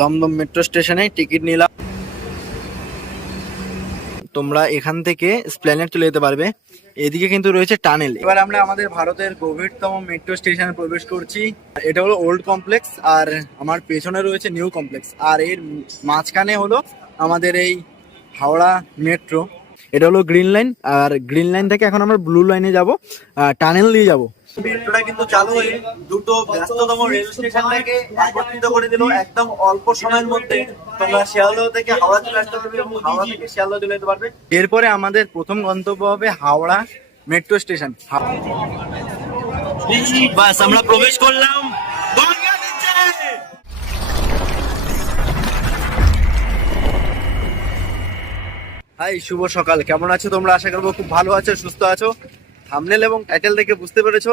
Dumdum metro স্টেশনে ticket নিলাম। তোমরা এখান থেকে এসপ্ল্যানেড চলে যেতে পারবে। এদিকে কিন্তু রয়েছে টানেল। এবার আমরা আমাদের ভারতের গভীরতম মেট্রো স্টেশনে প্রবেশ করছি। এটা হলো ওল্ড কমপ্লেক্স, আর আমার পেছনে রয়েছে নিউ কমপ্লেক্স, আর এর মাঝখানে হলো আমাদের এই হাওড়া মেট্রো। এটা হলো গ্রিন লাইন, আর গ্রিন লাইন থেকে এখন আমরা ব্লু লাইনে যাব, টানেল দিয়ে যাব। মেট্রোটা কিন্তু চালু হয়ে দুটো ব্যস্ততম রেল স্টেশনটাকে একত্রিত করে দিল একদম অল্প সময়ের মধ্যে। তোমরা শিয়ালদহ থেকে হাওড়া চলে আসতে পারবে এবং হাওড়া থেকে শিয়ালদহ চলে যেতে পারবে। এরপরে আমাদের প্রথম গন্তব্য হবে হাওড়া মেট্রো স্টেশন। বাস আমরা প্রবেশ করলাম। হাই, শুভ সকাল। কেমন আছো তোমরা? আশা করবো খুব ভালো আছো, সুস্থ আছো। থাম্বনেল এবং টাইটেল দেখে বুঝতে পেরেছো